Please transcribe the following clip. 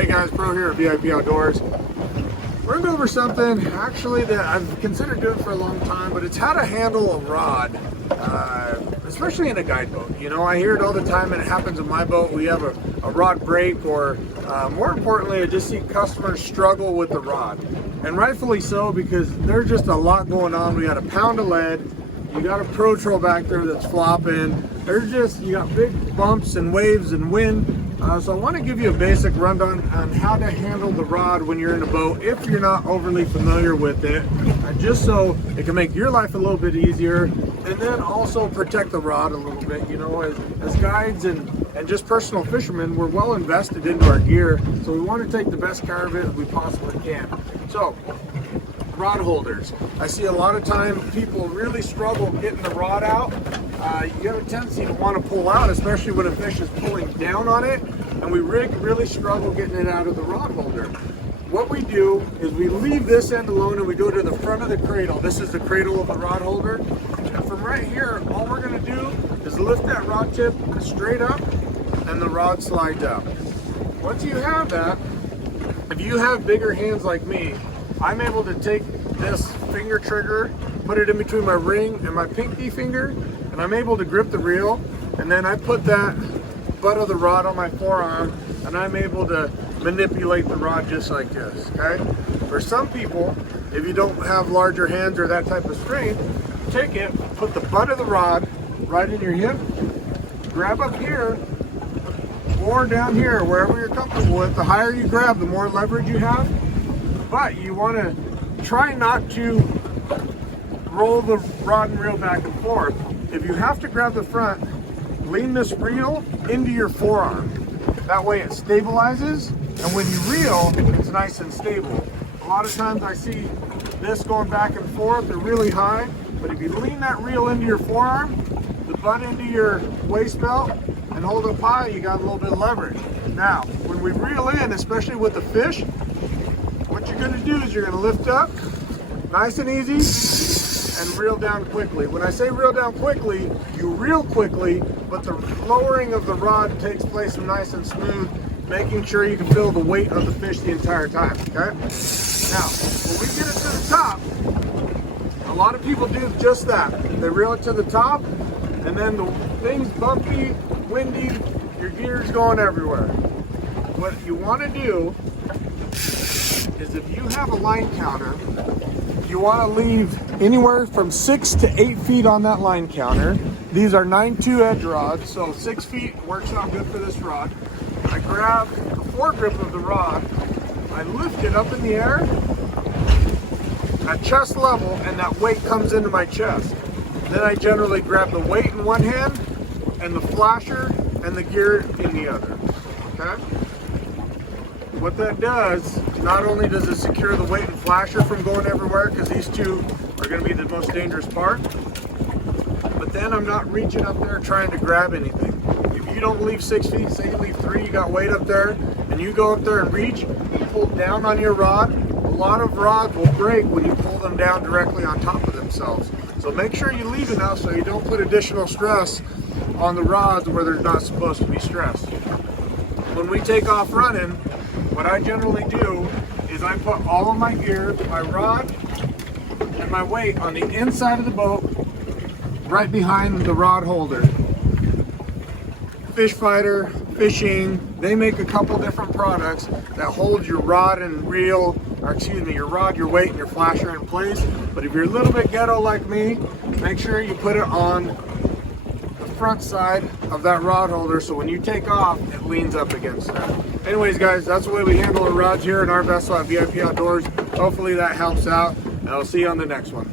Hey guys, Pro here at VIP Outdoors. We're gonna go over something actually that I've considered doing for a long time, but it's how to handle a rod, especially in a guide boat. You know, I hear it all the time and it happens in my boat. We have a rod break, or more importantly, I just see customers struggle with the rod. And rightfully so, because there's just a lot going on. We got a pound of lead, you got a pro troll back there that's flopping. You got big bumps and waves and wind. So I want to give you a basic rundown on how to handle the rod when you're in a boat if you're not overly familiar with it, just so it can make your life a little bit easier, and then also protect the rod a little bit. You know, as guides and just personal fishermen, we're well invested into our gear, so we want to take the best care of it as we possibly can. So, rod holders. I see a lot of time people really struggle getting the rod out. You have a tendency to want to pull out, especially when a fish is pulling down on it, and we really struggle getting it out of the rod holder. What we do is we leave this end alone and we go to the front of the cradle. This is the cradle of the rod holder. And from right here, all we're going to do is lift that rod tip straight up and the rod slides out. Once you have that, if you have bigger hands like me, I'm able to take this finger trigger, put it in between my ring and my pinky finger, and I'm able to grip the reel, and then I put that butt of the rod on my forearm, and I'm able to manipulate the rod just like this, okay? For some people, if you don't have larger hands or that type of strength, take it, put the butt of the rod right in your hip, grab up here, or down here, wherever you're comfortable with. The higher you grab, the more leverage you have. But you want to try not to roll the rod and reel back and forth. If you have to grab the front, lean this reel into your forearm. That way it stabilizes, and when you reel, it's nice and stable. A lot of times I see this going back and forth, they're really high, but if you lean that reel into your forearm, the butt into your waist belt, and hold up high, you got a little bit of leverage. Now, when we reel in, especially with the fish, what you're going to do is you're going to lift up nice and easy and reel down quickly. When I say reel down quickly, you reel quickly, but the lowering of the rod takes place nice and smooth, making sure you can feel the weight of the fish the entire time, okay? Now, when we get it to the top, a lot of people do just that. They reel it to the top, and then the thing's bumpy, windy, your gear's going everywhere. What you want to do is, if you have a line counter, you want to leave anywhere from 6 to 8 feet on that line counter. These are 9/2 edge rods, so 6 feet works out good for this rod. I grab the foregrip of the rod, I lift it up in the air at chest level, and that weight comes into my chest. Then I generally grab the weight in one hand and the flasher and the gear in the other, okay? What that does, not only does it secure the weight and flasher from going everywhere, because these two are going to be the most dangerous part, but then I'm not reaching up there trying to grab anything. If you don't leave 6 feet, say you leave 3, you got weight up there, and you go up there and reach, you pull down on your rod, a lot of rods will break when you pull them down directly on top of themselves. So make sure you leave enough so you don't put additional stress on the rods where they're not supposed to be stressed. When we take off running, what I generally do is I put all of my gear, my rod and my weight, on the inside of the boat, right behind the rod holder. Fish Fighter, Fishing, they make a couple different products that hold your rod and reel, or excuse me, your rod, your weight, and your flasher in place. But if you're a little bit ghetto like me, make sure you put it on the front side of that rod holder, so when you take off, it leans up against that. Anyways guys, that's the way we handle our rods here in our vessel at VIP Outdoors. Hopefully that helps out, and I'll see you on the next one.